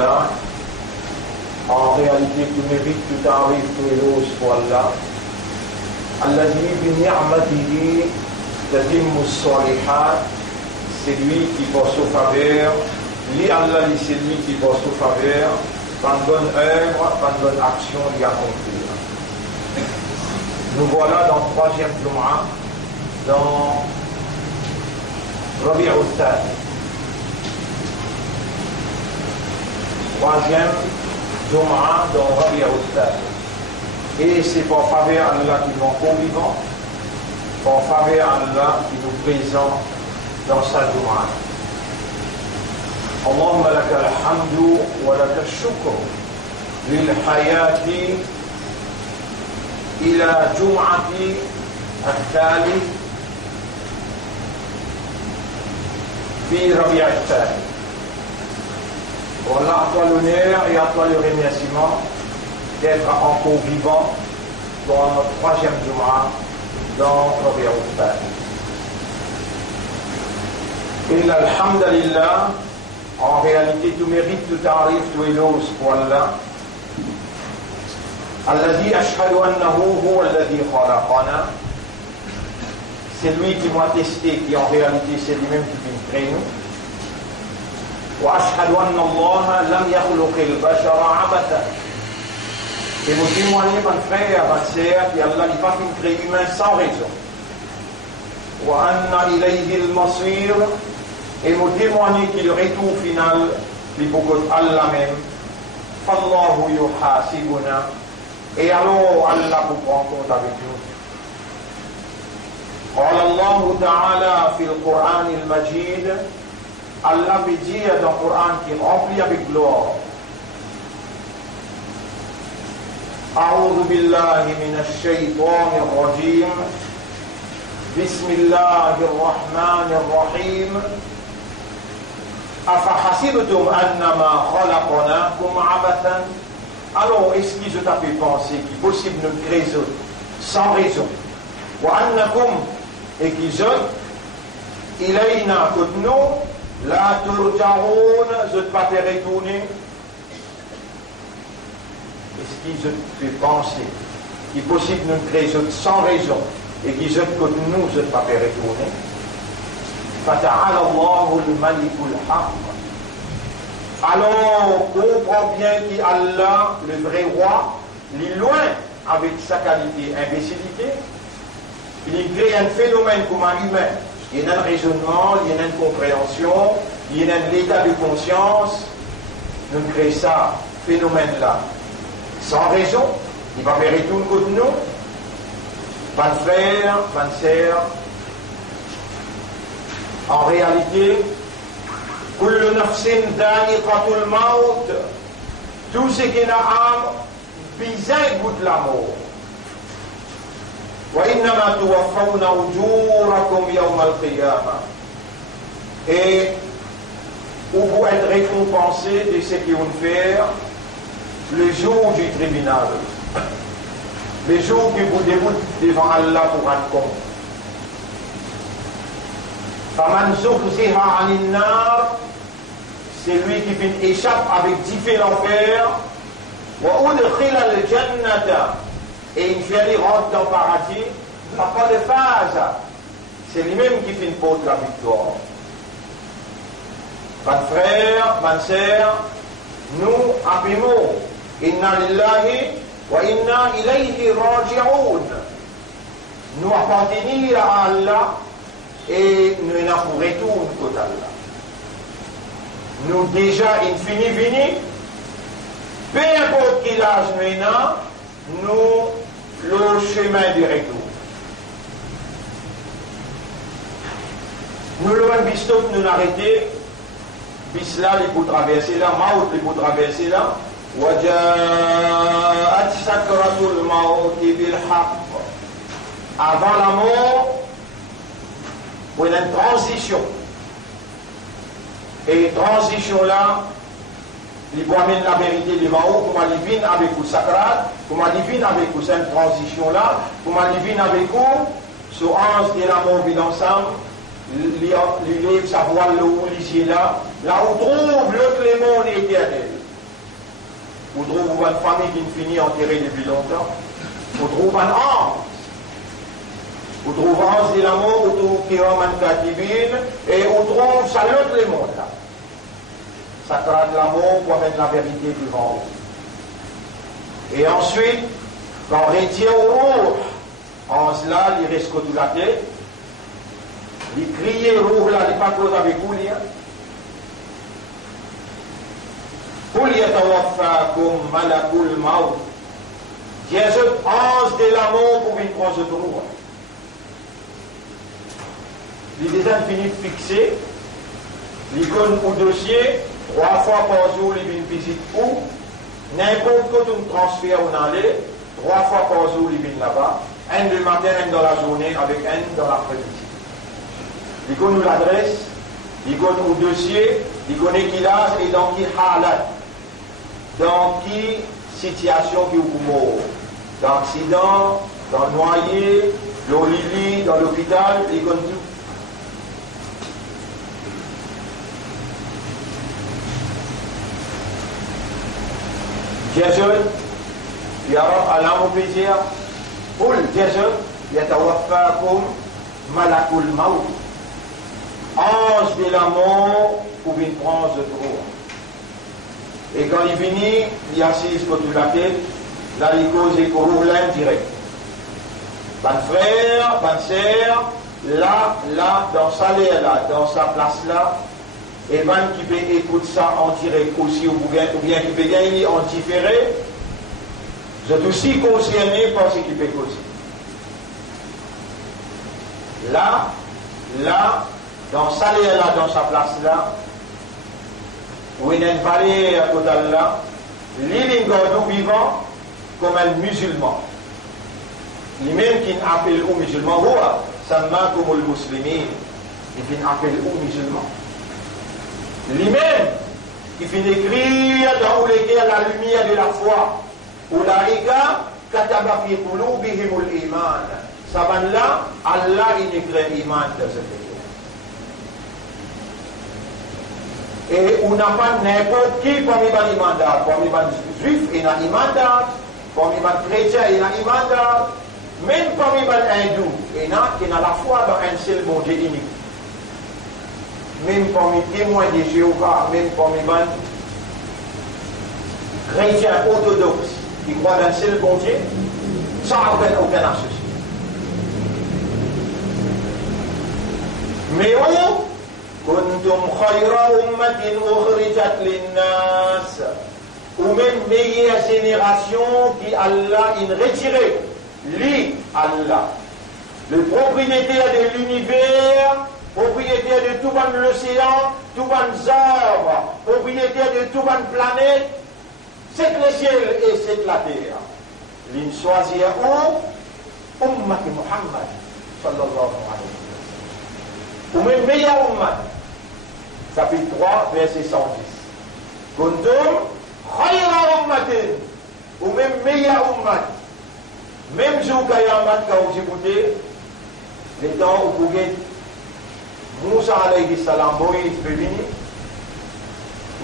lillah. En réalité, tout mérite, tout arrive, tout éloge pour Allah. Alladhi bi ni'matihi tatimmu s-salihat. C'est lui qui porte au faveur. Li Allah, c'est lui qui porte au faveur. Par une bonne œuvre, par une bonne action, il y a accomplir. Nous voilà dans le troisième Jum'a, dans Rabi' al-Thani. Troisième Jum'a dans Rabi' al-Thani. Et c'est pour faveur Allah qui nous rend vivants, pour faveur Allah qui nous présente dans sa Jum'a. اللهم لك الحمد ولك الشكر للحياة إلى جمعة الثالث في ربيع الثاني. Allah a toi l'honneur et à toi le remerciement d'être encore vivant dans notre troisième Jum'a dans Rabi' al-Thani. Illa alhamdulillah. En réalité, tout mérite, tout arrive, tout éloge pour Allah. Alladhi ashhadu annahu huwa alladhi khalaqana. C'est lui qui m'a testé, qui en réalité c'est lui-même qui nous crée nous. Wa ashhadu anna Allah lam yakhluq al-bashara abatha. Et vous témoignez, mon frère, ma sœur, qu'Allah n'a pas créé l'humain sans raison. Wa anna ilayhi al-masir. Et nous témoignons que le retour final, c'est pour Allah même. Fallahu yuhasibuna. Et alors Allah vous prend compte avec nous. قال الله تعالى في القرآن المجيد. Allah veut dire dans le Coran qui est rempli avec gloire. أعوذ بالله من الشيطان الرجيم. بسم الله الرحمن الرحيم. أفحسبتم أنما خلقناكم عبثا. Alors, est-ce qu'ils ont pu penser qu'il est possible de nous créer sans raison? وأنكم et qu'ils ont إلينا que nous لا ترجعون je ne pas faire retourner. Est-ce qu'ils ont pu penser qu'il est possible de nous créer sans raison et qu'ils ont que nous je ne pas faire retourner? فتعالى الله الملك الحق. Alors, comprend bien qu'Allah, le vrai roi, il est loin avec sa qualité imbécilité. Il crée un phénomène comme un humain. Il y a un raisonnement, il y a une compréhension, il y a un état de conscience. Nous créons ça, phénomène-là, sans raison. Il va faire tout contre nous. Pas de frère, pas de sœur. En réalité, كل نفس ذائقة الموت. Tout ce qui n'a âme, besoin goûte la mort. وإنما توفون أجوركم يوم القيامة. Et où vous êtes récompensés de ce qu'ils vont faire le jour du tribunal, le jour que vous déboutez devant Allah pour rendre compte. فمن زحزح عن النار. C'est lui qui échappe avec 10 feux l'enfer. وأدخل الجنة. Et il fait rentre dans le paradis. Par de phase. C'est lui-même qui fait une porte la victoire. Mon frère, ma sœur, nous appelons Inna lillahi wa inna ilayhi raji'un. Nous appartenons à Allah et nous n'avons pas retour côté Allah. Nous déjà infini, peu importe quel âge nous avons, nous le chemin du retour. Nous le même bistop nous arrêter, bisla les pour traverser là, maout les pour traverser là, وجاءت سكرة الموت بالحق. Avant la mort, il y a une transition. Et transition là, il va amener la vérité du Mao, comment il vient avec vous sacrade, comment il vient avec vous cette transition là, comment il vient avec vous, ce ange de la mort vit ensemble, il lève sa voile le haut là, là où trouve le clément éternel. Vous trouvez une famille qui finit enterrée depuis longtemps. Vous trouvez un ange. Vous trouvez ange de l'amour, vous trouvez Kiram Katibin, et vous trouvez ça l'autre le monde là. Ça traite l'amour pour mettre la vérité devant vous. Et ensuite, quand on retient au haut, en cela, il reste tout la tête. Il crie, rouvre là, il n'est pas cause avec vous, là. Qul yatawaffakum malakul maut. Jésus, ange de l'amour pour une prendre ce tour. Il est déjà fini de fixer. L'icône au dossier, 3 fois par jour, il vient visite où. N'importe quand on transfère ou on allait, 3 fois par jour, il vient là-bas. Un le matin, un dans la journée, avec un dans l'après-midi. L'icône nous l'adresse, l'icône au dossier, l'icône qui l'âge et dans qui halat. Dans qui situation qui est mort. Dans l'accident, dans le noyer, dans l'Oli, dans l'hôpital, l'icône tout. Jésus, يا رب علامه plaisir. قل Jésus, يتوفاكم ملك الموت. Ange de la mort pour une prendre de droit. Et quand il finit, il assise pour tout la tête, là il cause et court direct. Ban frère, ban sœur, là, dans sa l'air là, dans sa place là, et ban qui peut écouter ça en direct aussi, ou bien qui peut gagner en différé, vous êtes aussi concerné par ce qui peut causer. Là, dans sa l'air là, dans sa place là, où il y a une vallée à côté de là, l'île nous vivant comme un musulman. Lui-même qui appelle aux musulmans, ça m'a comme le musulman, il fait appel aux musulmans. Lui-même qui fait écrire dans la lumière de la foi, où la riga, kataba fi qulubihimul iman. Ça va là, Allah il écrit iman dans ce pays. Et on n'a pas n'importe qui parmi les mandats, parmi les juifs, il y a un mandat, parmi les chrétiens, il y a un mandat, même parmi les hindous, il y a la foi dans un seul bon Dieu unique. Même parmi les témoins de Jéhovah, même parmi les chrétiens orthodoxes qui croient dans un seul bon Dieu, sans aucun associé. Mais où كنتم خير أمة أخرجت للناس ou même meilleure génération qui Allah in retiré li Allah le propriétaire de l'univers, propriétaire de tout l'océan, tout les arbres, propriétaire de tout les planètes, c'est le ciel et c'est la terre. L'in choisir où Ummat Muhammad sallallahu alayhi wa sallam ou même meilleure ummat. Chapitre 3, verset 110. Kuntum khayra ummatin, ou même meilleur ummat. Même jour qu'il y a un mat quand vous écoutez, les temps où vous pouvez, Moussa alayhi salam, Moïse peut venir,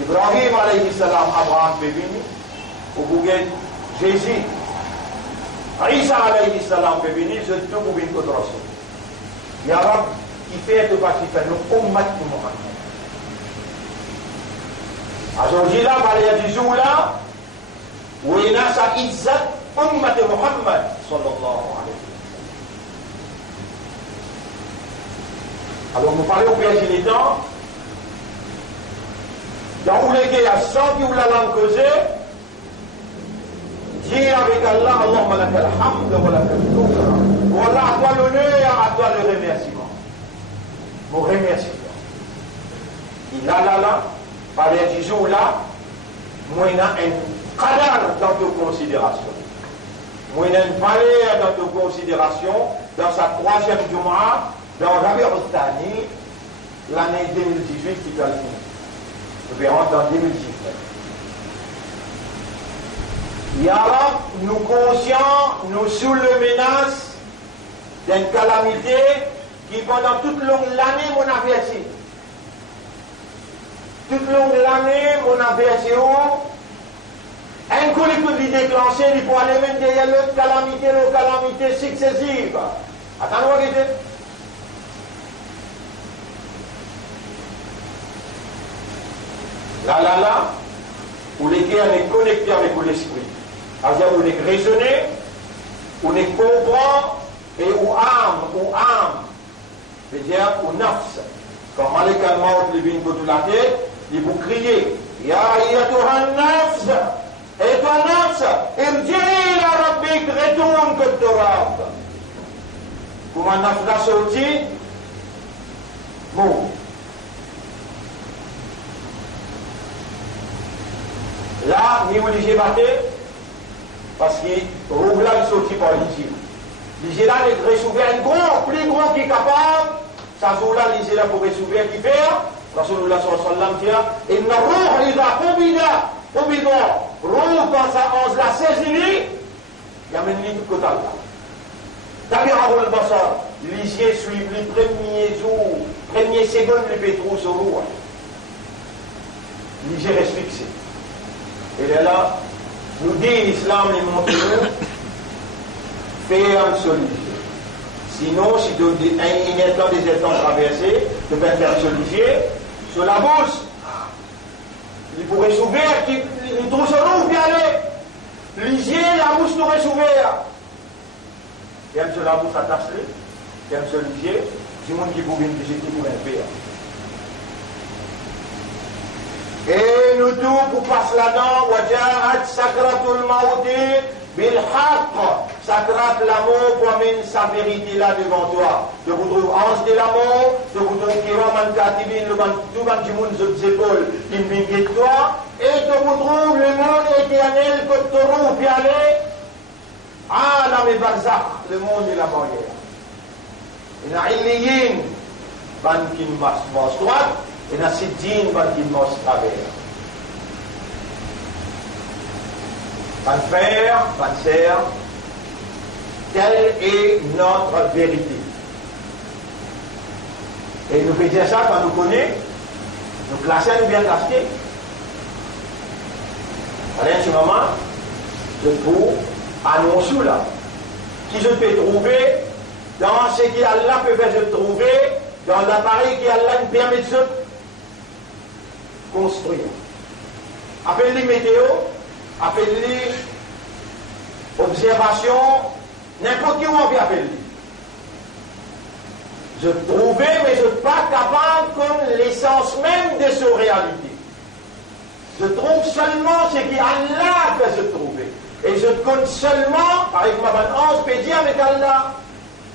Ibrahim alayhi salam, Abraham peut venir, où vous pouvez, Jésus, Isa alayhi salam peut venir, je tout pour venir contre Rasul. Ya Rab, qui fait de partie de nous, ummat de Muhammad. Aujourd'hui là, il y a du jour là, où il y a sa izzat, ummat de Muhammad, sallallahu alayhi wa sallam. Alors nous parlons au Père Génétan, dans où les gars, il y a 100 qui ont la langue causée, dis avec Allah, Allahumma lakal hamd wa lakal shukr. Voilà, à toi l'honneur, à toi le remerciement. Mon remerciement. Il a là, par les 10 jours là, moi il y a un cadavre dans tes considérations. Moi il y a une valeur dans tes considérations, dans sa 3e Jumu'ah, dans Rabi' al-Thani, l'année 2018 qui va finir. Nous verrons dans 2019. Ya Rab, nous conscients, nous sous le menace d'une calamité qui pendant toute l'année mon averti. Toute l'année mon averti, un lui déclencher, il faut aller même derrière l'autre calamité successive. Attends-moi, qu'est-ce. Là, où les cœurs est connecté avec l'esprit. C'est-à-dire où on est raisonné, où on est comprend, et où âme, c'est-à-dire où nafs. Quand Malik al-Maut lui vient de la tête, il vous crier, Ya ayyatuha nafs, et toi nafs, irji'i ila rabbik, retourne que tu rab. Comment nafs l'a sorti? Mot. Là, ni obligé de battre, parce que Roubla est sorti par l'Igé. L'Igé là est ressouvert un grand, plus grand qui est capable, ça joue là, l'Igé là pour ressouvert qui fait, Rasulullah sallallahu alayhi wa sallam dit, et la roue, il a combina, roue quand ça onze la saisie, il y a même une côté là. D'abord, le Bassar, l'Igé suit les premiers jours, premiers secondes, les pétrous sur roue. L'Igé reste fixé. Et là, nous dit l'islam, les montreux, faire une solution. Sinon, si tu dis un temps des étangs traversés, tu peux faire une solution sur la bourse. Il pourrait s'ouvrir, il trouve son nom, puis aller. Lisier, la bourse pourrait s'ouvrir. Il y a sur la bourse attachée, il y a sur lisier, du monde qui pourrait une visiter pour un faire. Et nous tous, pour passer là-dedans, Wajahat Sakratul Maouti bil Haqq. Sakrat l'amour pour amener sa vérité là devant toi. Je vous trouve ange de l'amour, je vous trouve Kiraman Katibin, tout le du monde sur tes épaules, qui me vient de toi, et je vous trouve le monde éternel que tu trouves, puis aller. Ah, dans mes barzakh, le monde de la barrière. Il y a Illiyin, ban qui marche droite, et na Sidjin ban qui marche travers. Ban frère, ban sœur, quelle est notre vérité? Et nous faisons ça quand nous connaissons, nous classons, nous bien classés. Allez, ce moment, je trouve annoncer là, qui je peux trouver dans ce qui Allah peut faire se trouver, dans l'appareil qui Allah nous permet de se construire. Appelle-les météo, appelle-les observation, n'importe qui on peut appeler. Je trouvais, mais je ne suis pas capable comme l'essence même de cette réalité. Je trouve seulement ce qui Allah fait se trouver. Et je compte seulement, avec ma bonne ange, peut dire avec Allah.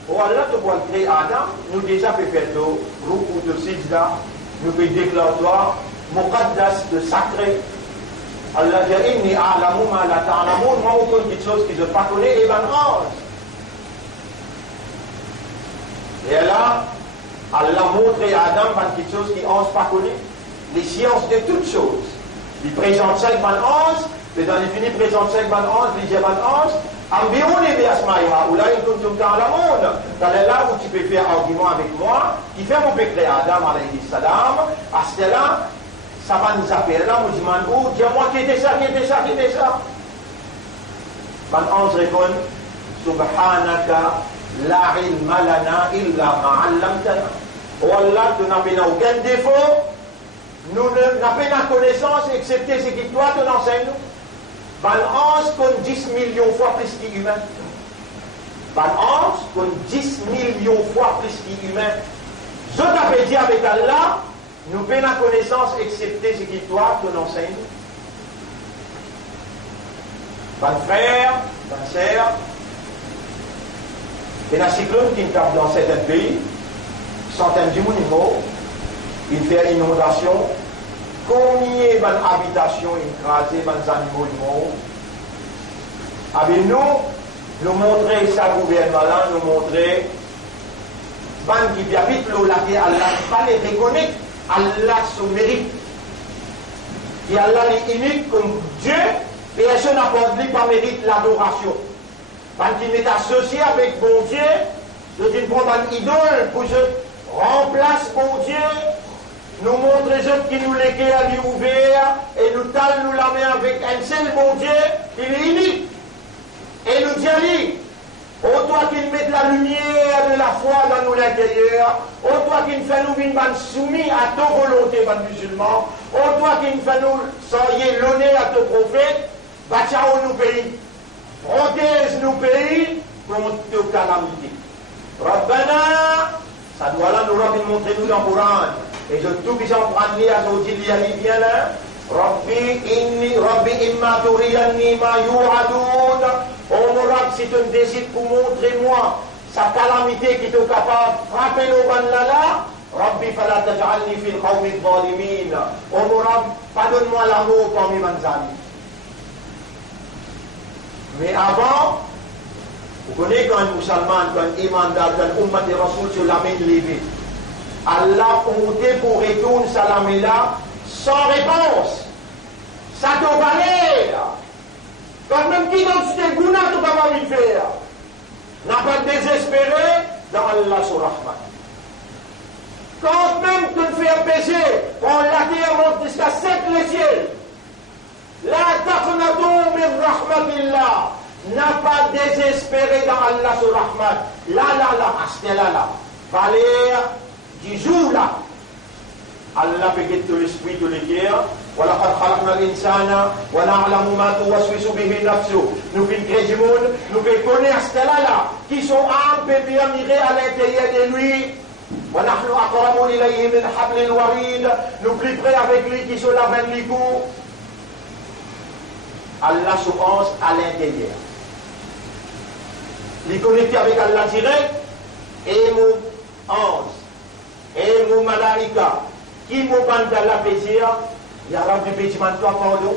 Oh Allah, tu peux créer Adam, nous déjà fait faire de groupe ou de Sijda, nous peut déclarer toi, Muqaddas, de sacré. Allah dit, inni a'lamu ma la ta'lamun, moi, aucune petite chose que je ne pas connais, et ben ange. Et là, Allah montre à Adam une petite chose qui ange pas connaît, les sciences de toutes choses. Il présente 5 anges, et dans les finis présente 5 anges, les 10 anges, Ambirouni bi asmaïha, ou là, il compte dans le monde. Dans là où tu peux faire argument avec moi, qui fait mon péché Adam, alayhi salam, à ce là, ça va nous appeler là, nous demande, oh, dis-moi qui était ça, qui était ça, qui était ça. Ban ange répond, Subhanaka, la ilma lana illa ma'allamtana. Oh Allah, tu n'as pas aucun défaut, nous n'avons pas de connaissance, excepté ce que toi, tu enseignes nous. Ban ange compte 10 millions fois plus qu'humain. Ban ange compte 10 millions fois plus qu'humain. Je t'avais dit avec Allah, nous n'avons la connaissance excepté ce qui toi, tu enseignes. Ban frère, ban sœur, il y a un cyclone qui tape dans certains pays, centaines de monumentaux, il fait inondation. Combien d'habitations écrasées, d'animaux morts? Avec nous montrer ça gouvernement, nous montrer qui habite l'eau, là, qui Allah pas les reconnaître, Allah son mérite. Et Allah est unique comme Dieu, et personne n'a pas mérite l'adoration. Qui est associé avec bon Dieu, je dis prendre une idole pour se remplacer bon Dieu. nous montre les autres qui nous léguent à lui ouvert, et nous talent nous la main avec un seul bon Dieu, il est unique. Et nous dit, ô toi qui nous mets la lumière de la foi dans nous l'intérieur, ô toi qui nous fais nous une soumis à ta volonté, ban musulman, ô toi qui nous fais nous soyez l'honneur à ton prophète, bâtons nous pays, protège nous pays contre nos calamités. Rabbana, ça doit là nous montrer nous dans le Coran. Et je tout puissant prendre à aujourd'hui, il y a bien là. Rabbi imma turiyanni ma yu'adun. Oh mon Rab, si tu me décides pour montrer moi sa calamité qui est capable de frapper le ban là, Rabbi fala taj'alni fil qawmi adh-dhalimin. Oh mon Rab, pardonne-moi l'amour parmi mes amis. Mais avant, vous connaissez quand un musulman, quand un imandar, quand un ummat de Rasoul sur la main levée, Allah comptait pour retourner sa main là sans réponse. Ça te valait. Quand même qui dans ce gouna tu vas pas lui faire. N'a pas désespéré dans Allah sur Rahman. Quand même tu le fais péché, quand la terre monte jusqu'à 7 les ciels. La taqnatu min rahmatillah. N'a pas désespéré dans Allah sur Rahman. Là, acheter là. Valère du jour là. Allah fait que tout l'esprit, tout le cœur. وَلَقَدْ خَلَقْنَا الْإِنسَانَ وَنَعْلَمُ مَا تُوَسْوِسُ بِهِ نَفْسُهُ. Nous faisons créer du monde, nous faisons connaître ceux-là qui sont âmes bien mirées à l'intérieur de lui. وَنَحْنُ أَقْرَبُ إِلَيْهِ مِنْ حَبْلِ الْوَرِيدِ. Nous plus près avec lui qui sont la veine du cou. Allah se pense à l'intérieur. Il est connecté avec Allah direct et mon ange et mon malaïka qui m'ont banté à la plaisir. Ya Rabbi pédiman toi pardon.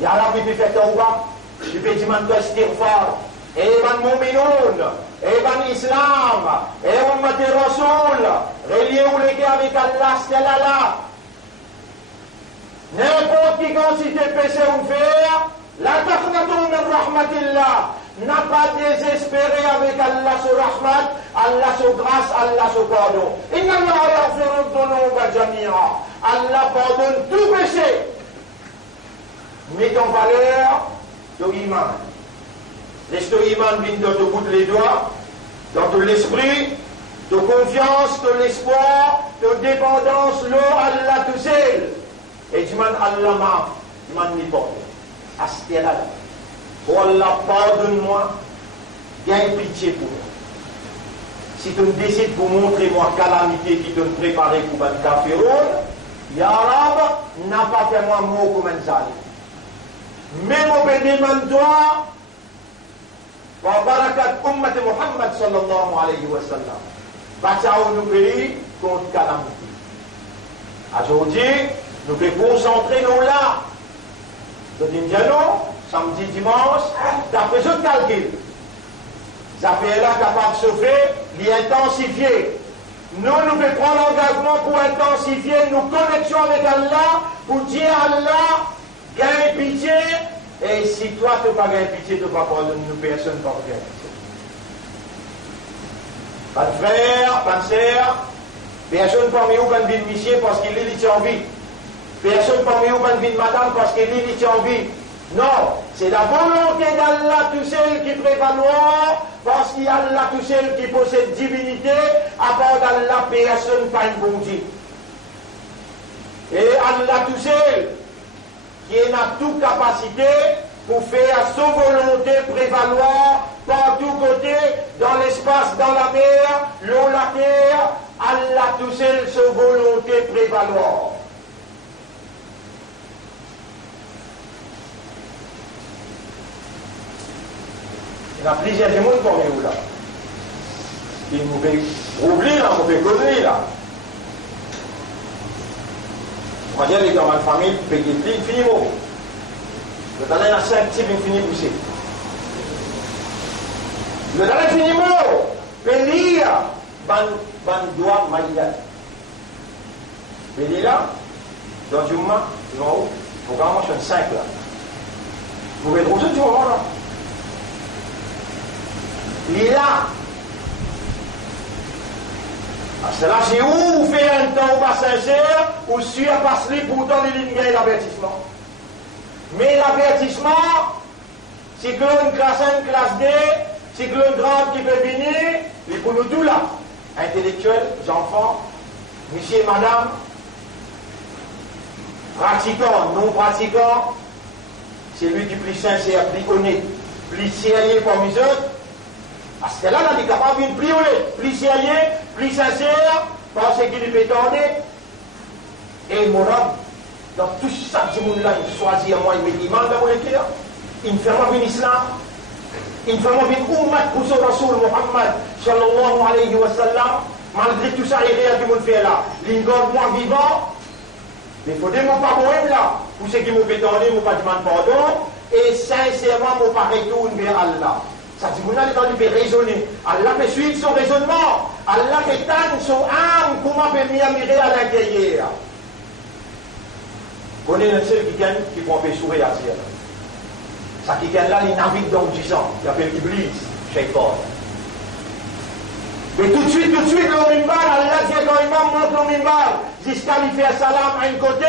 Ya Rabbi fait tauba. Je pédiman toi istighfar. Et ban mu'minun, et ban islam, et ummat rasoul, relié ou légué avec Allah, c'est là. N'importe qui considère péché ou faire, la taqnatu min rahmatillah. N'a pas désespéré avec Allah sur rahmat, Allah sur grâce, Allah sur pardon. Inna Allah yaghfiru dhunuba jami'a. Allah pardonne tout péché. Mets en valeur ton iman. Laisse ton iman venir dans ton bout de les doigts, dans ton esprit, ton confiance, ton espoir, ton dépendance, l'eau, Allah tout seul. Et tu m'en Allah m'a, tu m'en n'y pas. Astéla. Oh Allah, pardonne-moi, gagne pitié pour moi. Si tu me décides pour montrer moi calamité qui te préparait pour un kafirun, Ya Rab, n'a pas fait moi mot comme un salut. Mais mon bénémoine toi, par barakat ummat Muhammad sallallahu alayhi wa sallam, bataille nous pays contre calamité. Aujourd'hui, nous devons concentrer nous là. Nous disons samedi, dimanche, d'après ce calcul, ça fait là capable de sauver, d'intensifier. Nous devons prendre l'engagement pour intensifier nos connexions avec Allah, pour dire à Allah, gagne pitié, et si toi tu n'as pas gagné pitié, tu ne vas pas pardonner nous, personne ne va gagner pitié. Pas de frère, pas de sœur, personne parmi vous va venir monsieur parce qu'il est en vie. Personne parmi vous va venir madame parce qu'il est en vie. Non, c'est la volonté d'Allah tout seul qui prévaloir, parce qu'il y a Allah tout seul qui possède divinité, à part d'Allah, personne pas une bon Dieu. Et Allah tout seul, qui a toute capacité pour faire sa volonté prévaloir par tous côtés, dans l'espace, dans la mer, l'eau, la terre, Allah tout seul, sa volonté prévaloir. Il y a plusieurs gens qui sont là. Ils nous fait oublier, là, nous fait conneries là. Moi, j'ai dans ma famille, petit, fini mot. Le talent a 5 types, il finit pousser. Le talent fini mot. Pélir, ban doigt, maïda. Pélir là, dans du moment, ils vont où? Il faut quand même un 5 là. Vous pouvez trouver du moment là. Il est là. Cela, c'est où vous faites un temps pas sincère, ou si à passer pourtant les lignes gagnent l'avertissement. Mais l'avertissement, c'est que une classe 1, une classe D, c'est que le grand qui peut venir, il pour nous tout là, intellectuels, enfants, monsieur et madame, pratiquants, non pratiquants, c'est lui qui est plus sincère, plus honnête, plus sérieux pour nous autres. Parce que là, on est capable de plus honnête, plus sérieux, plus sincère, parce qu'il est pétardé. Et mon homme, dans tout ça, ce monde-là, il choisit moi, il me dit, dans mon cœur, il me fait moi venir islam, il me fait moi venir ummat pour son Rasoul Muhammad, sallallahu alayhi wa sallam, malgré tout ça, il y a rien qui me fait là. Il garde moi vivant, mais il faut dire, moi, pas moi là, pour ceux qui m'ont pétardé, je ne pas demander pardon, et sincèrement, je ne pas retourner vers Allah. Ça dit, vous n'allez pas lui raisonner. Allah peut suivre son raisonnement. Allah peut tendre son âme. Comment peut m'y admirer à l'intérieur? On est un seul qui gagne, qui prend des souris à ciel. Ça qui gagne là, il navigue dans le gisant. Il appelle Iblis, Shaitan. Mais tout de suite, le mimbar, Allah dit quand l'imam monte le mimbar, jusqu'à lui faire salam à un côté,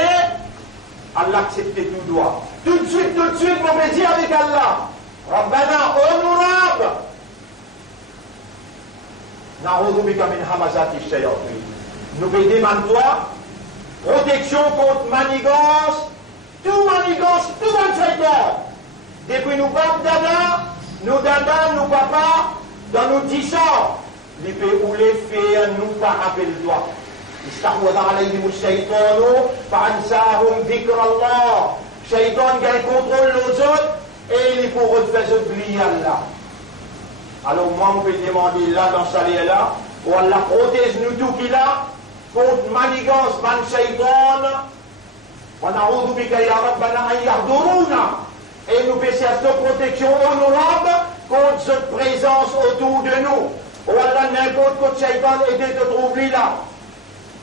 Allah accepte tout droit. Tout de suite, mon dire avec Allah. Rabbana, oh nous Rabb, na'udhu bika min hamazati shayatin. Nous demandons toi protection contre manigance, tout un shaitan. Depuis nous papa, nous papa, dans nos 10 ans, les pays où les faire, nous pas rappelle-toi. استحوذ عليهم الشيطان فأنساهم ذكر الله. Shaitan gagne contrôle aux autres. Et il faut refaire oublier Allah. Alors moi, on peut demander là, dans ce salaire-là, où Allah protège nous tout qu'il a, contre manigance, man shaitan, et nous peut chercher de protection honorable contre cette présence autour de nous. Où Allah n'importe quel shaitan aider te trouver là.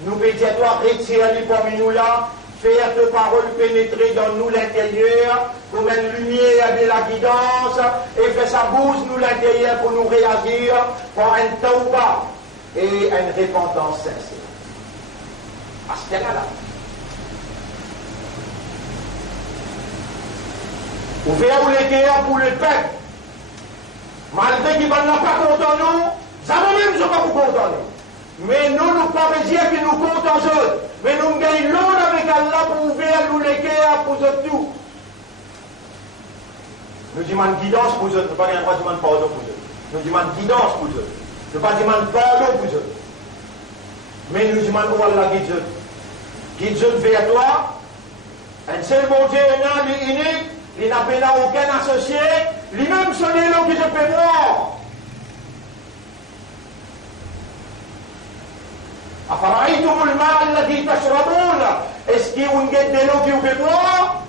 Nous peut dire, toi, retirer parmi nous là, faire tes paroles pénétrer dans nous l'intérieur, comme une lumière de la guidance, et faire sa bouche nous l'intérieur pour nous réagir par un tauba et une repentance sincère. À ce cas-là. Ouvert les cœurs pour le peuple, malgré qu'ils ne sont pas contents nous, ça même ne sont pas contents nous. Mais nous, nous pas dire que nous comptons eux. Mais nous gagnons l'eau avec Allah pour ouvrir nous les cœurs pour eux tout. Nous demandons guidance pour eux. Nous ne pas demander pardon pour eux. Nous demandons guidance pour eux. Nous ne pas demander pardon pour eux. Mais nous demandons Allah guide eux. Guide eux vers toi. Un seul bon Dieu est unique. Il n'a pas aucun associé. Lui-même son élan que je peux voir. أفرأيتم الماء الذي تشربون est-ce qu'il y a une guette de l'eau qui vous fait boire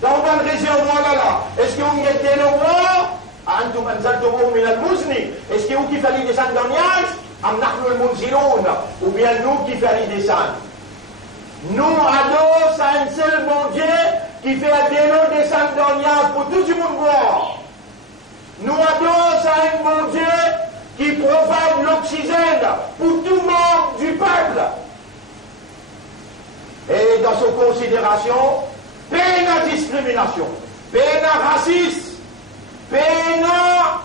dans une réservoir là est-ce qu'il y a une guette de l'eau boire أنتم أنزلتموه من المزن est-ce qu'il y a qui fait descendre dans l'nuage أم نحن المنزلون ou bien nous qui fait descendre nous alors c'est un seul bon Dieu qui fait de l'eau descendre dans l'nuage pour tout le monde boire nous alors c'est un bon Dieu qui provide l'oxygène pour tout membre du peuple. Et dans son considération, peine à discrimination, peine à racisme, peine à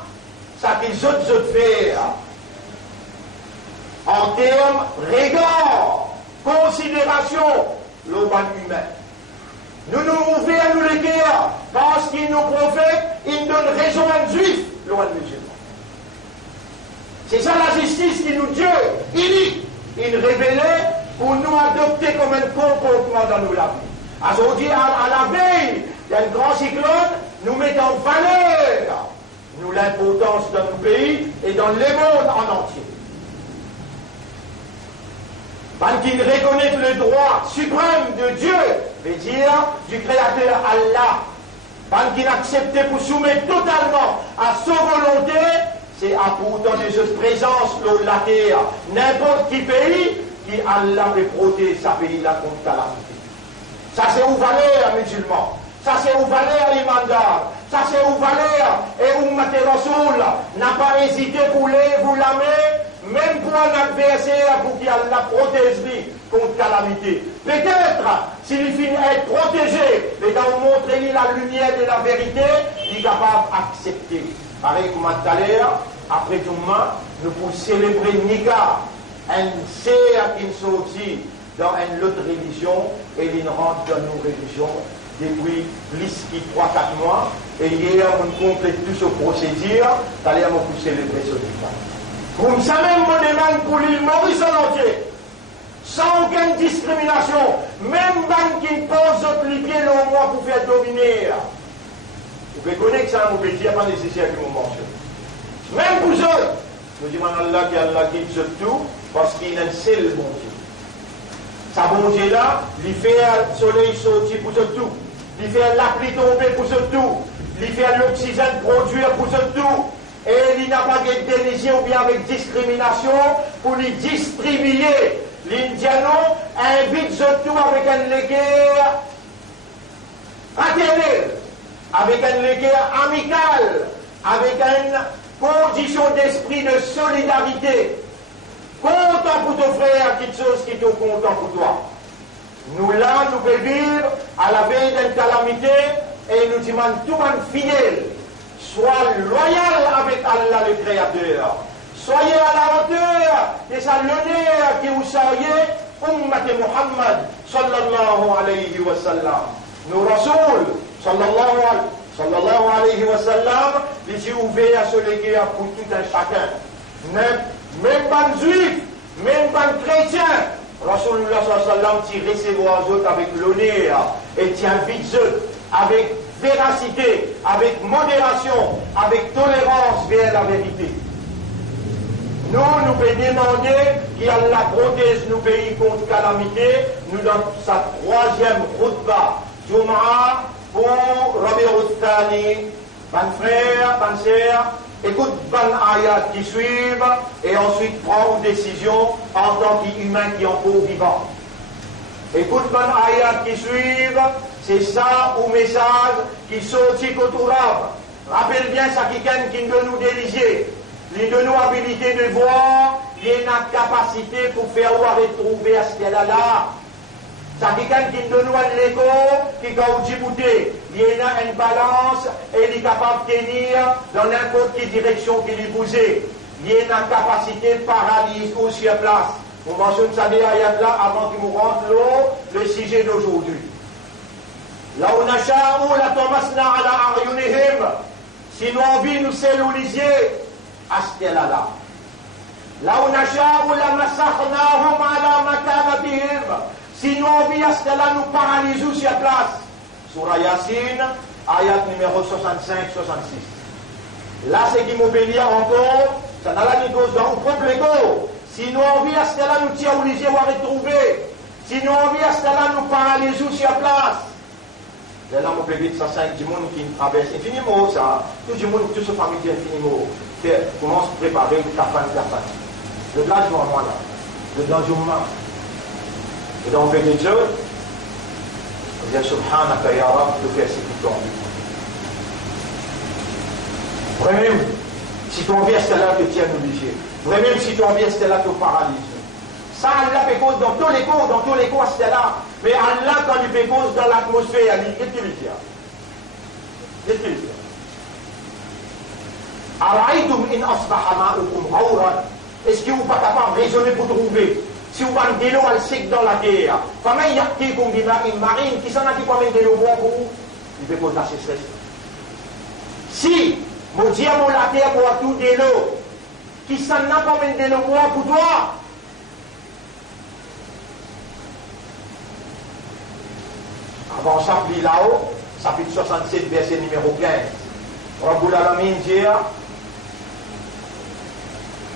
ça qu'ils autres faire en termes regard, considération, l'homme humain. Nous nous ouvrons nous les guerres parce qu'il nous prophète, il donne raison à un juif, l'homme musulman. C'est ça la justice qui nous Dieu, il révélait pour nous adopter comme un comportement dans nos vies. Aujourd'hui, à la veille d'un grand cyclone, nous mettons en valeur nous l'importance de nos pays et dans le monde en entier. Parce qu'il reconnaît le droit suprême de Dieu, veut dire du Créateur Allah. Parce qu'il acceptait pour soumettre totalement à sa volonté. C'est à pourtant de cette présence de la terre, n'importe qui pays, qui Allah peut protéger sa pays là contre calamité. Ça c'est où valeur musulman, ça c'est où valeur l'imandar, ça c'est où valeur et où Rasoul n'a pas hésité pour vous l'amener, même pour un adversaire, pour qu'il la protège contre calamité. Peut-être, s'il finit à être protégé, et quand on montre la lumière de la vérité, il est capable d'accepter. Pareil comme tout à l'heure, après tout le monde, nous pouvons célébrer Nika, un cerf qui sortit dans une autre religion, et il rentre dans nos religions depuis plus de 3-4 mois. Et hier, on complète tout ce procédure, d'ailleurs, on peut célébrer ce Nika. Comme ça même, on demande pour l'île Maurice en entier, sans aucune discrimination, même dans qui pose les pieds au moins pour faire dominer. Vous pouvez connaître que ça, mon petit, il n'y a pas nécessaire que vous mentionne. Même pour eux, nous disons à Allah qui dit tout, parce qu'il est un seul bon Dieu. Sa bonté là, il fait le soleil sortir pour tout, il fait la pluie tomber pour tout, il fait l'oxygène produire pour tout, et il n'a pas de dénigré ou bien avec discrimination pour les distribuer. L'Indiano invite tout avec un léguerre fraternel, avec un léguerre amical, avec une condition d'esprit de solidarité. Content pour ton frère, quelque chose qui est content pour toi. Nous là, nous pouvons vivre à la veille d'une calamité et nous demandons tout le monde fidèle. Sois loyal avec Allah le Créateur. Soyez à la hauteur de sa l'honneur que vous soyez, Ummat Muhammad, sallallahu alayhi wa sallam. Nos Rasoul, sallallahu alayhi wa sallam, les yeux ouverts à ce léguer pour tout un chacun. Même pas de juifs, même pas de chrétiens. Rasulullah sallallahu alayhi wa sallam, tu recevoir les autres avec l'honneur et tu invites eux avec véracité, avec modération, avec tolérance vers la vérité. Nous pouvons demander qu'Allah protège nos pays contre calamité. Nous, dans sa troisième khutbah, Jum'a, pour Rabi'ul Thani, ban frère, ban sœur, écoute ban ayat qui suivent et ensuite prends une décision en tant qu'humain qui est encore vivant. Écoute ban ayat qui suivent, c'est ça ou message qui sortit autour. Rappelle bien ça qui de nous diriger. Il de nous habilité de voir, il y a une capacité pour faire ou retrouver à ce qu'elle a là. Ça qui de nous à l'écho, qui a Djibouti, il y a une balance et il est capable de tenir dans n'importe quelle direction qu'il lui bougeait. Il y a une capacité de paralyse ou sur place. On mentionne ça des ayats là avant qu'il nous rentre l'eau, le sujet d'aujourd'hui. Là où nasha'u la tomasna ala aryunihim, si nous envie nous cellulisier, Astelala. Là où nasha'u la masakhnahum ala makamatihim. Si nous envie Astela nous paralyser sur place. Surah Yasin, ayat numéro 65-66. Là, c'est qui m'obéit encore, ça n'a pas de cause dans le propre ego. Si nous envie Astela nous tient obligés à retrouver. Si nous envie Astela nous paralyser sur place. Là, mon bébé de ça, c'est du monde qui traverse infiniment ça. Tout le monde, toute sa famille dit infiniment. Commence à préparer ta famille. Le blanc du moment là. Le blanc du moment. Et donc on fait des choses. On dit Subhanaka ya Rab, de faire ce qui tombe. Vraiment, si ton vie est là, te tient obligé. Vraiment, si ton vie est là, te paralyse. Ça, Allah fait cause dans tous les cours, c'est là. Mais Allah, quand il fait cause dans l'atmosphère, qu'est-ce qu'il dit? Qu'est-ce qu'il dit? Araïtum in asbaha ma'ukum ghawran. Est-ce que vous n'êtes pas capable de raisonner pour trouver? Si vous avez de l'eau, elle sec dans la terre. Faman ya'tikum bima'in marine, qui s'en a dit combien de l'eau bon pour vous? Il fait cause de la sécheresse. Si, mon Dieu, mon la terre boit tout de l'eau, qui s'en a combien de l'eau bon pour toi? Avant ça, plie là-haut, chapitre 67, verset numéro 15. Rabbul Alamin dit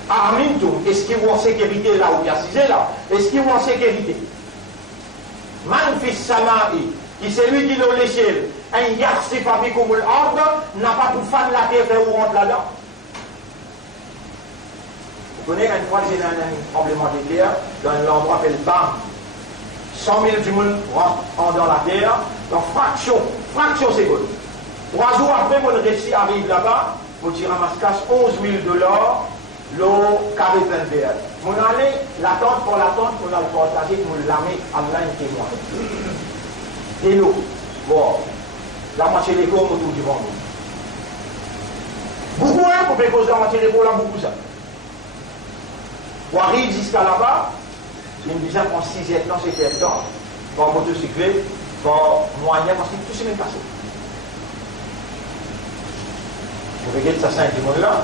Amintum, est-ce qu'ils vont en sécurité là ou bien si c'est là? Est-ce qu'ils vont en sécurité? Man fis sama'i, qui c'est lui qui l'a l'échelle, un yarsif abikumul ard, n'a pas pour faire la terre et où rentre là-dedans. Vous connaissez, une fois, j'ai un tremblement de terre dans l'endroit appelé Bam. 100 000 du monde rentrent dans la terre, donc fraction seconde. 3 jours après, mon récit arrive là-bas, mon tir ramasse 11 000 $, le carré plein de verre. Mon allez, l'attente pour l'attente, on a le partager, nous l'amener à l'un témoin. Et nous, bon, la moitié des corps autour du ventre. Beaucoup, hein, pour faire cause de la moitié des corps, là, beaucoup ça. On arrive jusqu'à là-bas, il me disait qu'en 6e temps, c'était le temps, par motocyclette, par moyen, parce que tout s'est même passé. Vous regardez ça, c'est un monde là.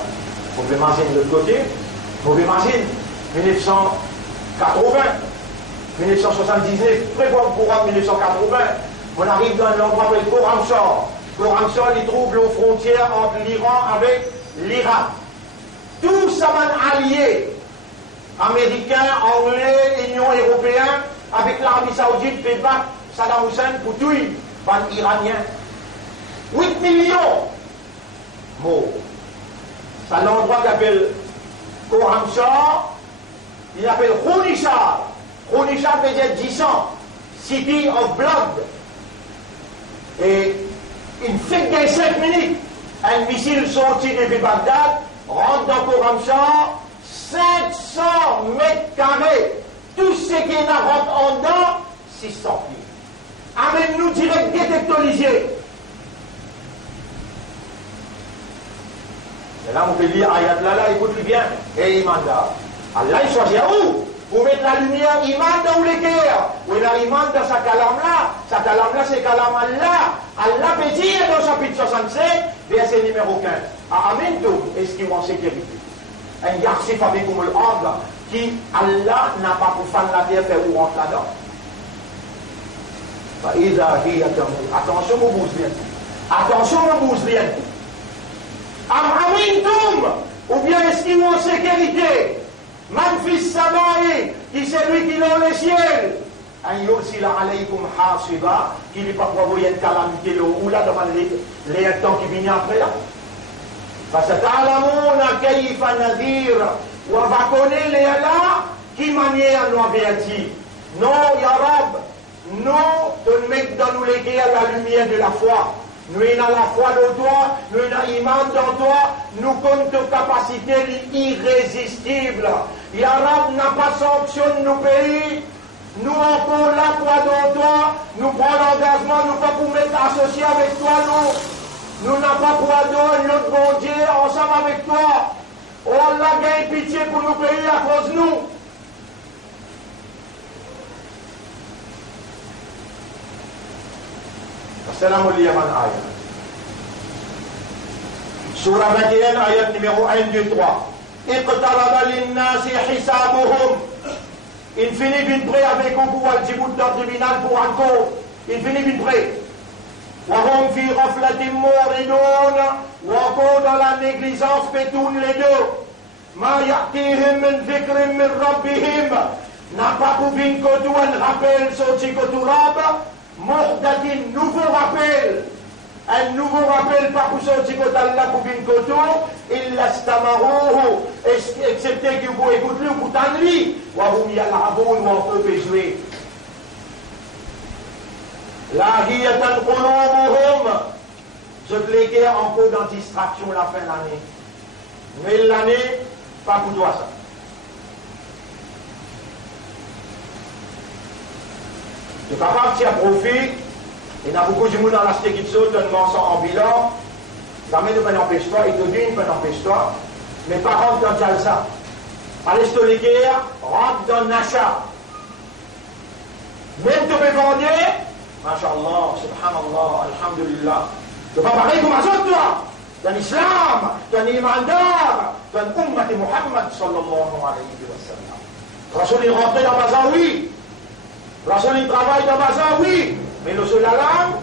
Vous pouvez manger de l'autre côté. Vous pouvez manger 1980, 1979, prévoir le courant 1980. On arrive dans l'endroit où Khorramshahr. Khorramshahr, il trouve les frontières entre l'Iran avec l'Irak. Tout ça va allié. Américains, Anglais, Union européenne, avec l'Arabie Saoudite, fait battre Saddam Hussein pour tout les Iraniens. 8 millions. Bon. C'est l'endroit qu'il appelle Khorramshahr, il appelle Khonishar. Khonishar veut dire 10 ans, City of Blood. Et une fait de 5 minutes, un missile sorti depuis Bagdad, rentre dans Khorramshahr, 500 mètres carrés. Tout ce qui est là rentre en dedans, 600 pieds. Amène-nous direct détectorisé. Et là, on peut lire Ayat là, écoute bien. Et Imanda. Allah, il choisit à où? Pour mettre la lumière, Imanda ou les guerres. Ou il a Imanda, sa calame-là. Sa calame-là, c'est calame Allah. Allah peut dire dans le chapitre 67, verset numéro 15. Amen, est-ce qu'ils vont en sécurité? Un yarsif avec comme le angle qui, Allah n'a pas pour faire la terre, faire où rentre là-dedans. Attention, mon bouslien. Attention, mon bouslien. Amintum, ou bien est-ce qu'ils ont en sécurité? Manfis Samaï, qui c'est lui qui est dans le ciel. Un yursila alaykum hasiba, qui n'est pas pour envoyer une calamité ou là devant les temps qui viennent après là. Parce que ta'alamouna kayfa nadir, ou on va connaître les Allah, qui manière nous avertit. Non, Ya Rab, nous, te mettre dans nous les guerres la lumière de la foi. Nous avons la foi dans toi, nous avons l'iman dans toi, nous comptons nos capacités irrésistibles. Yarab n'a pas sanctionné nos pays, nous encore la foi dans toi, nous prenons l'engagement, nous pas pour mettre associés avec toi, nous n'avons pas pour adorer notre bon Dieu ensemble avec toi. Oh Allah, gagne pitié pour nos pays à cause de nous. Assalamu alaikum ayat. Surah 21 ayat numéro 1, 2, 3. Iqtaraba linnasi hisabuhum. Il finit bien près avec un pouvoir de Djibouti dans le tribunal pour un code. Il finit bien près. Wahum fi ghaflatin muridun. Ou encore dans la négligence pétoune les deux. Ma ya'tihim min dhikrim min rabbihim. N'a pas pour bin kotou un rappel sorti kotou rab. Mohdatin, nouveau rappel. Un nouveau rappel par pour sortir de Allah pour bin koto, il l'astamarouhu, excepté que vous écoutez ou pour lui, ou vous yal'aboun ou on peut jouer. Lahiyatan qulubuhum, je les guerres encore dans distraction la fin de l'année. Mais l'année, pas pour toi ça. Tu es capable de tirer profit. Il y a beaucoup de monde dans la cité qui saute, un mensonge en bilan. Jamais ne peut n'empêcher toi, il te dit, ne peut n'empêcher toi. Mais pas rentre dans Jalsa. Allez, je te les guerres, rentre dans Nasha. Même tu peux vendre, Masha'Allah, Subhanallah, Alhamdulillah. Tu vas parler comme les autres, toi. Tu as l'islam, tu as l'imandar, tu as l'ummat de Muhammad, sallallahu alayhi wa sallam. Rasoul est rentré dans Mazaoui. Rasoul il travaille dans Bazar, oui, mais le seul alarme,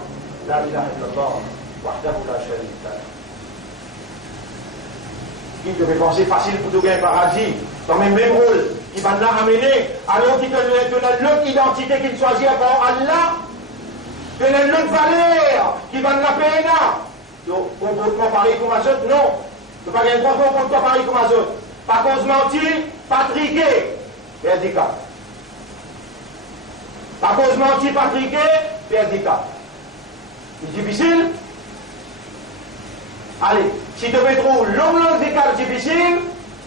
la ilaha illallah, wahdahu la sharika lahu. Qui devait penser facile pour tout gagner paradis, dans le même rôle, qui va l'amener, alors qu'il te donne l'autre identité qu'il choisit avant Allah, te donne l'autre valeur, qui va la payer là. Donc, comportement pareil comme les autres, non. Tu ne peux pas gagner un comportement pareil comme les autres. Pas cause mentir, pas triquer, handicap. Par cause menti, pas triqué, c'est handicap. C'est difficile. Allez, si tu veux trouver l'homme handicap difficile,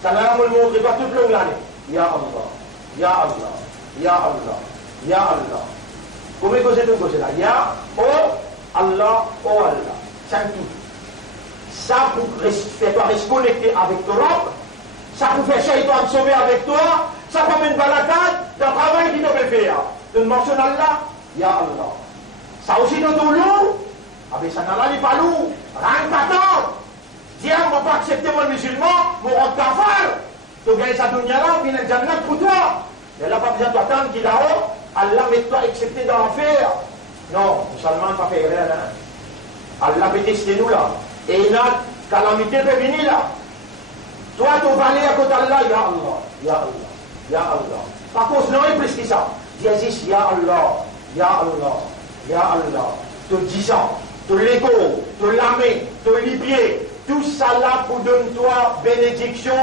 Ça l'a montré pas toute l'année. Ya Allah, Ya Allah, Ya Allah, Ya Allah. Comment que c'est là? Ya, oh Allah, oh Allah. C'est tout. Ça pour faire toi rester connecté avec ton Rab, ça pour faire Shaitan sauver avec toi, ça comme une balatade d'un travail qui te fait faire. Tu mentionnes Allah, Ya Allah. Ça aussi dans ton loup, avec ça n'a pas loup, rien pas tant. Dis, on ne va pas accepter mon musulman, mon roi kafar. Tu gagnes sa dunya là, puis il y a un jannat pour toi. Mais là, pas besoin d'attendre qu'il a haut, Allah met toi accepté dans l'enfer. Non, musulman pas fait rien. Allah peut tester nous là. Et il y a une calamité peut venir là. Toi, tu vas aller à côté d'Allah, Ya Allah, Ya Allah, Ya Allah. Par contre, non, il est plus que ça. Dis, Ya Allah, Ya Allah, Ya Allah. Tu 10 ans, tu l'écho, tu l'armée, tu les pieds. Tout ça là pour donner toi bénédiction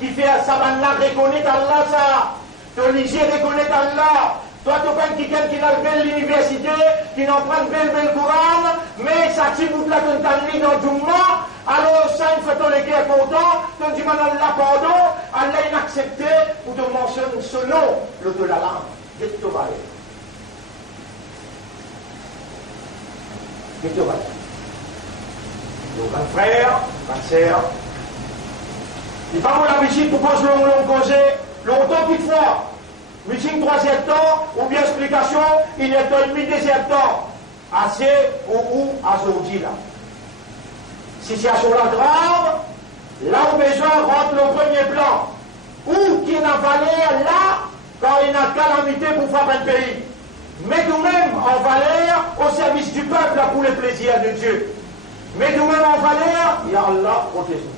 qui fait à Sabanna reconnaître Allah ça. Tu lisez reconnaître Allah. Toi, tu prends quelqu'un qui n'a pas l'université, qui n'a pas le Coran, mais ça t'y bout là ton tanni dans Jumma, alors ça, il fait ton équipe content, ton dit Allah pardon, Allah il accepté pour te mentionner ce nom, le de la langue. Qu'est-ce que tu vas aller? Qu'est-ce que tu vas aller? Donc, un frère, ma sœur, il pas la visite pour cause l'on causé, longtemps qu'il fois. Meeting 3e temps, ou bien explication, il est un demi 2e temps. Assez ou à aujourd'hui là. Situation là grave, là où besoin rentre le premier plan. Ou qui n'a valeur là, quand il y a calamité pour faire un pays. Mais nous-mêmes en valeur au service du peuple là, pour le plaisir de Dieu. Mais nous-mêmes en valeur, ya Allah, protège-nous.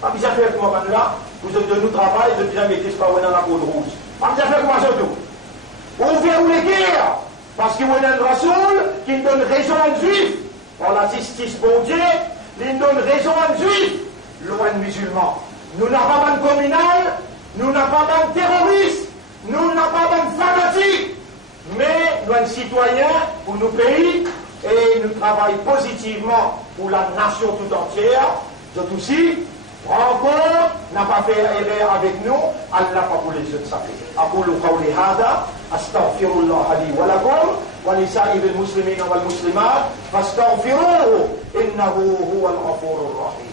Pas besoin de faire comme là. Vous êtes de nous travail, vous êtes bien mettez pas dans la peau rouge. Pas besoin de faire comme ça tout. On vient où les guerres. Parce qu'il y a un rasoul qui nous donne raison à un juif. Par la justice bon Dieu, il nous donne raison à un juif. Loin de musulmans. Nous n'avons pas de communal, nous n'avons pas de terroristes, nous n'avons pas de fanatiques. Mais nous sommes citoyens pour nos pays et nous travaillons positivement pour la nation tout entière. D'autres aussi, encore, n'a pas fait erreur avec nous, Allah pas pour les autres sapés. أقول قولي هذا أستغفر الله لي ولكم ولسائر المسلمين والمسلمات فاستغفروه إنه هو الغفور الرحيم.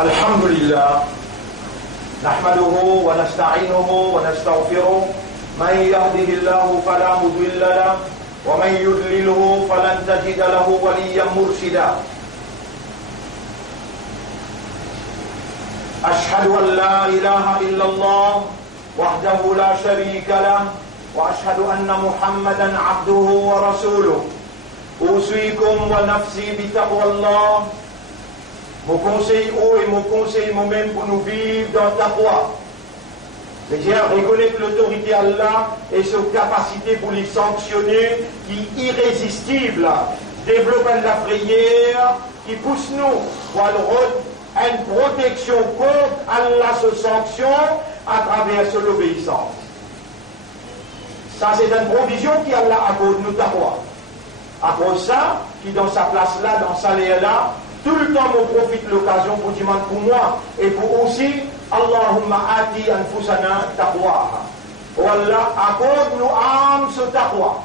الحمد لله نحمده ونستعينه ونستغفره من يهده الله فلا مضل له ومن يضلله فلن تجد له وليا مرشدا أشهد أن لا إله إلا الله وحده لا شريك له وأشهد أن محمدا عبده ورسوله أوصيكم ونفسي بتقوى الله. Mon conseil haut et mon conseil moi-même pour nous vivre dans ta foi. C'est-à-dire reconnaître l'autorité Allah et sa capacité pour les sanctionner qui est irrésistible. Développer la prière qui pousse nous pour une protection contre Allah se sanction à travers son obéissance. Ça c'est une provision qui Allah accorde nous ta foi. Après ça, qui dans sa place là, dans sa léa là, tout le temps, on profite de l'occasion pour demander pour moi et pour aussi Allahumma ati anfusana taqwaha. Oh Allah, accorde nos âmes ce taqwa.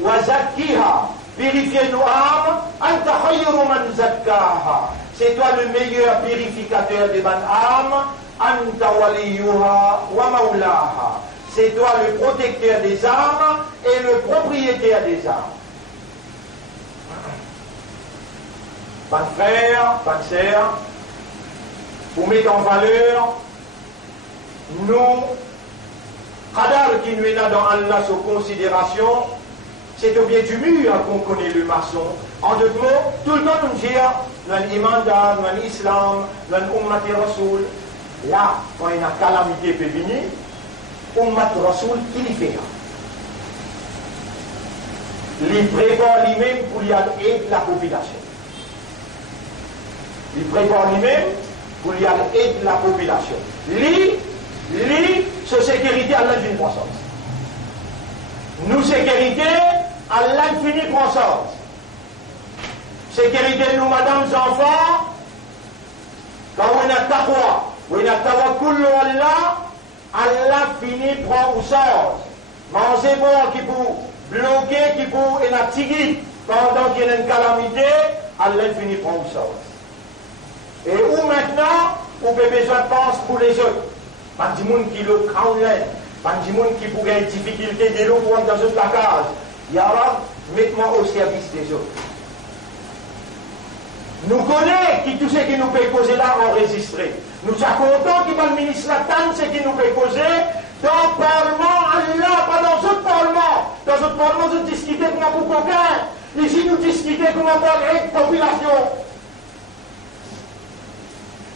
Wa zakkiha, purifie nos âmes. Anta khayru man zakkaha. C'est toi le meilleur purificateur des bonnes âmes. Anta waliyuha wa maulaha. C'est toi le protecteur des âmes et le propriétaire des âmes. Bonnes frères, bonnes sœurs, pour mettre en valeur nous, cadavres qui nous est là dans Allah sous considération, c'est au pied du mur qu'on connaît le maçon. En deux mots, tout le temps nous dit, nous iman d'âme, nous islam, nous ummati rasoul. Là, quand il y a une calamité peut venir, ummati rasoul, qui l'y fait? Il prépare lui-même pour y aider la population. Il prépare lui-même pour y aider la population. Lui, sa sécurité, Allah finit croissance. Nous, sécurité, Allah finit croissance. Sécurité, nous, madame, enfants, quand on a taqwa, on a tawakkul Allah, Allah finit prendre au sort. Manger bon qui pour bloquer, qui pour énatiquer, pendant qu'il y a une calamité, Allah finit prendre au sort. Et où maintenant, on peut besoin de penser pour les autres. Pas du monde qui le craint, pas du monde qui pourrait avoir des difficultés de l'eau pour entrer dans la case. Yara, mets-moi au service des autres. Nous connaissons qui tout ce qui nous peut causer là enregistré. Nous sommes contents qu'il va le ministre Latan, ce qui nous peut causer dans le Parlement, Allah, pas dans d'autres Parlements. Dans d'autres Parlements, nous discutons comment pour quelqu'un. Ici, nous discutons comment parler de la population.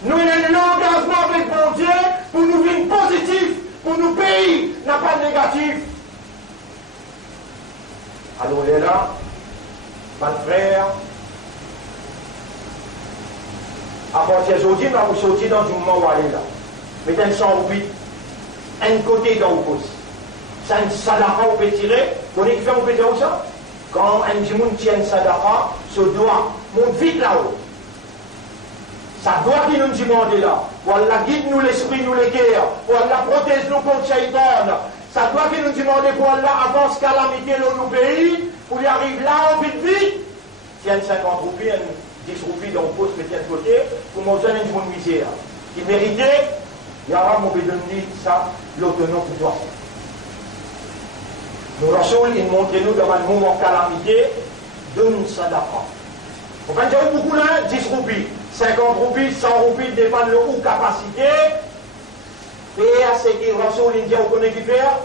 Nous avons un engagement avec mon Dieu pour nous vivre positif, pour nous pays, n'a pas de négatif. Alors, on est là, mon frère. À partir d'aujourd'hui, nous allons sortir dans un moment où elle est là. Mettez un 108, un côté dans le pouce. C'est un sadaqa on peut tirer. Vous voyez qui fait on peut dire ça? Quand un djimoun tient un sadaqa, ce doigt monte vite là-haut. Ça doit qui nous demande là. Wallah guide-nous l'esprit, nous les cœurs. Wallah protège-nous contre Shaitan. Ça doit qui nous demande pour Allah avance calamité dans nos pays, pour y arriver là, on vite vite. Tiens 50 roupies, 10 roupies dans le poste, mettez de côté, pour manger un monde misère. Qui méritait, Yara m'a donné ça, l'autonome pour toi. Nous Rasoul, il montre nous dans un moment calamité, donne sadaqa. On va dire beaucoup là, 10 roupies. 50 roupies, 100 roupies, dépend de leur capacité. Faire ce que Rasoul India vous connaît qui faire.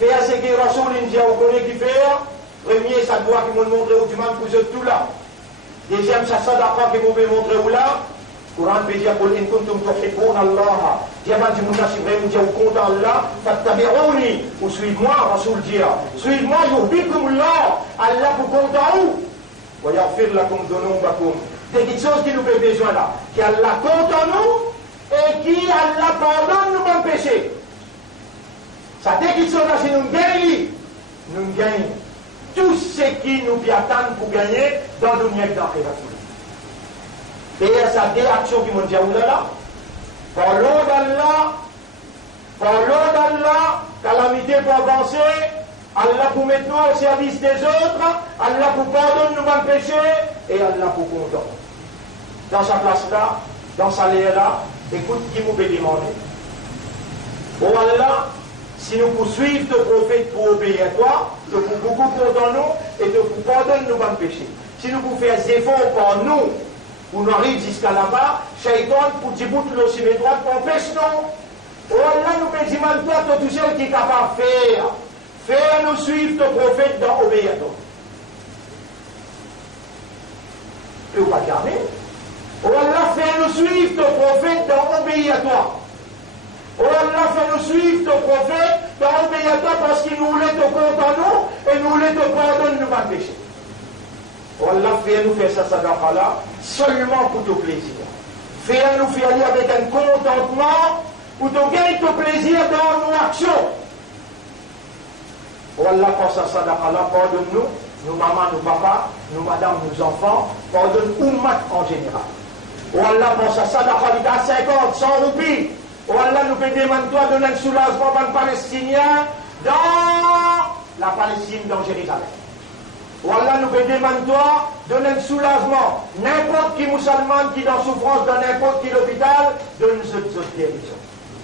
Faire ce que Rasoul India vous connaît qui faire. Premier, ça doit qui m'ont montré au dimanche pour eux tout là. Deuxième, ça sadaqa qui m'ont montré où là. Coran peut dire qul in kuntum tuhibbun Allah. Diamant du Moussa Ibrahim dit au compte Allah, fattabi'uni, ou suivez-moi, Rasoul dit. Suivez-moi, yuhibbukum Allah. Allah pour compte à où? Voyons faire la compte de nous, des petites choses qui nous fait besoin là, qui Allah compte en nous et qui Allah pardonne nos bons péchés. Ça des petites choses là, si nous gagnons tout ce qui nous vient attendre pour gagner dans le dunya dans la et ça des actions qui m'ont dit là, parlons d'Allah, calamité pour avancer. Allah pour mettre nous au service des autres, Allah pour pardonner nos bons péchés, et Allah pour content. Dans sa place là, dans sa l'air là, écoute qui vous peut demander. Oh Allah, si nous poursuivons le prophète pour obéir à toi, tu peux beaucoup content nous, et tu peux pardonner nos bons péchés. Si nous pouvons faire des efforts pour nous, pour nous arriver jusqu'à là-bas, Shaitan pour dire bout le ciel droit, empêche nous. Oh Allah, nous peut dire mal toi, tout seul qui est capable de faire. Fais-nous suivre ton prophète dans obéir à toi. Tu ne peux pas garder. Oh Allah, fais-nous suivre ton prophète dans obéir à toi. Oh Allah, fais-nous suivre ton prophète dans obéir à toi parce qu'il nous voulait te compte en nous et nous voulait te pardonner nos bons péchés. Oh Allah, fais-nous faire ça sadaqa là seulement pour ton plaisir. Fais-nous faire aller avec un contentement pour te gagner ton plaisir dans nos actions. Oh Allah, pour ça sadaqa là, pardonne-nous, nos mamans, nos papas, nos madames, nos enfants, pardonne Ummat en général. Oh Allah, pour ça sadaqa là, 50, 100 roupies. Oh Allah, nous demandons de donner un soulagement aux Palestiniens dans la Palestine, dans Jérusalem. Oh Allah, nous demandons de donner un soulagement. N'importe qui musulman qui est en souffrance dans n'importe quel hôpital, donne ce guérison.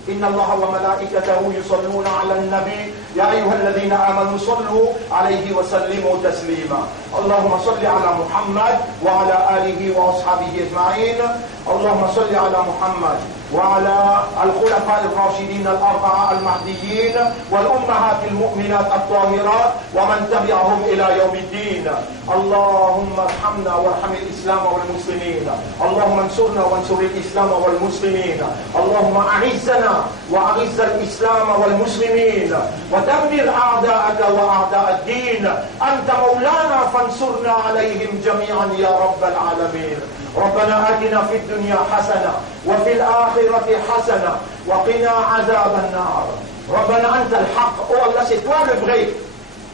إن الله وملائكته يصلون على النبي يا أيها الذين آمنوا صلوا عليه وسلموا تسليما اللهم صل على محمد وعلى آله وأصحابه أجمعين اللهم صل على محمد وعلى الخلفاء الراشدين الأربعة المهديين والأمهات المؤمنات الطاهرات ومن تبعهم إلى يوم الدين اللهم ارحمنا وارحم الإسلام والمسلمين اللهم انصرنا وانصر الإسلام والمسلمين اللهم أعزنا وأعز الإسلام والمسلمين ودمر أعداءك وأعداء الدين أنت مولانا فانصرنا عليهم جميعا يا رب العالمين ربنا آتنا في الدنيا حسنة وفي الآخرة حسنة وقنا عذاب النار ربنا أنت الحق oh Allah c'est toi le vrai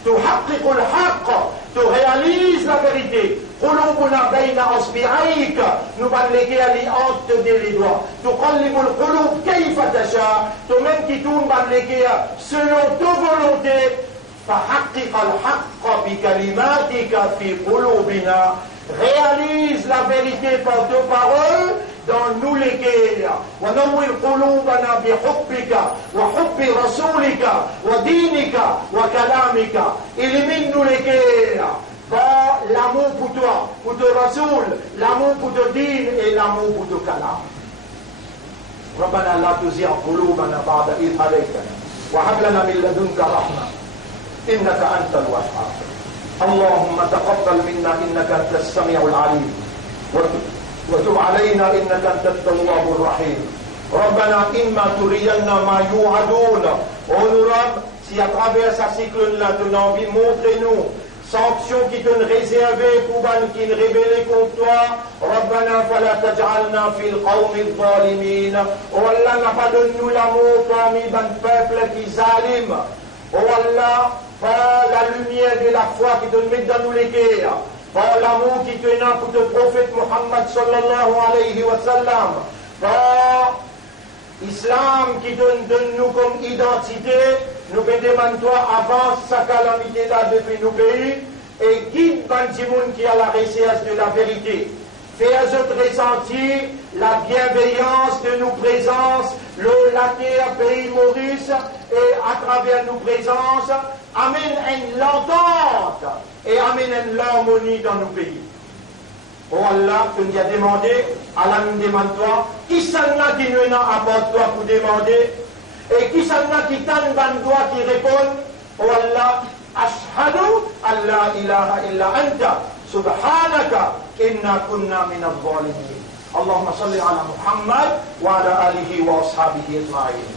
تحقق الحق tu réalises la vérité قلوبنا بين أصبعيك نبلغ لأنت les doigts تقلب القلوب كيف تشاء toi-même qui tourne بلغ selon ta volonté فحقق الحق بكلماتك في قلوبنا réalise la vérité par deux paroles dans nous les guerres ونور قلوبنا بحبك وحب رسولك ودينك وكلامك élimine nous les guerres dans l'amour pour toi pour ton Rasoul l'amour pour ton din et l'amour pour ton kalam ربنا لا تزغ قلوبنا بعد إذ هديتنا وهب لنا من لدنك رحمة إنك أنت الوهاب اللهم تقبل منا إنك أنت السميع العليم وتب علينا إنك أنت التواب الرحيم ربنا إما ترينا ما يوعدون oh nous Rab si à travers ce cycle-là tu as envie montrez-nous sanctions qui te réservées pour ban qui ne rébellent contre toi ربنا فلا تجعلنا في القوم الظالمين oh Allah n'a pas donné nous l'amour parmi ban peuple qui zalim oh Allah par la lumière de la foi qui te met dans nous les guerres, par l'amour qui te donne pour le prophète Muhammad sallallahu alayhi wa sallam, par l'islam qui donne nous comme identité, nous demandons toi avance sa calamité là depuis nos pays et guide Bandimoun qui a la recherche de la vérité. Fais à eux ressentir la bienveillance de nos présences, la terre, pays Maurice, et à travers nos présences, amène une l'entente et amène une l'harmonie dans nos pays. Oh Allah, tu nous as demandé, Allah nous demande toi, qui s'en a qui nous a apporté toi pour demander, et qui s'en a qui t'en ban toi qui répond, oh Allah, ashhadu an la ilaha illa anta. سبحانك إنا كنا من الظالمين اللهم صل على محمد وعلى آله وأصحابه أجمعين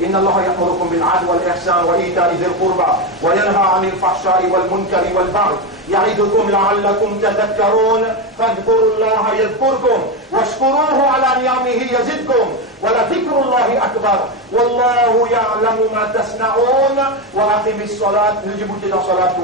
إن الله يأمركم بالعدل والإحسان وإيتاء ذي القربى وينهى عن الفحشاء والمنكر والبغي يعظكم لعلكم تذكرون فاذكروا الله يذكركم واشكروه على نعمه يزدكم ولذكر الله أكبر والله يعلم ما تصنعون وأقم الصلاة نجيب إلى صلاة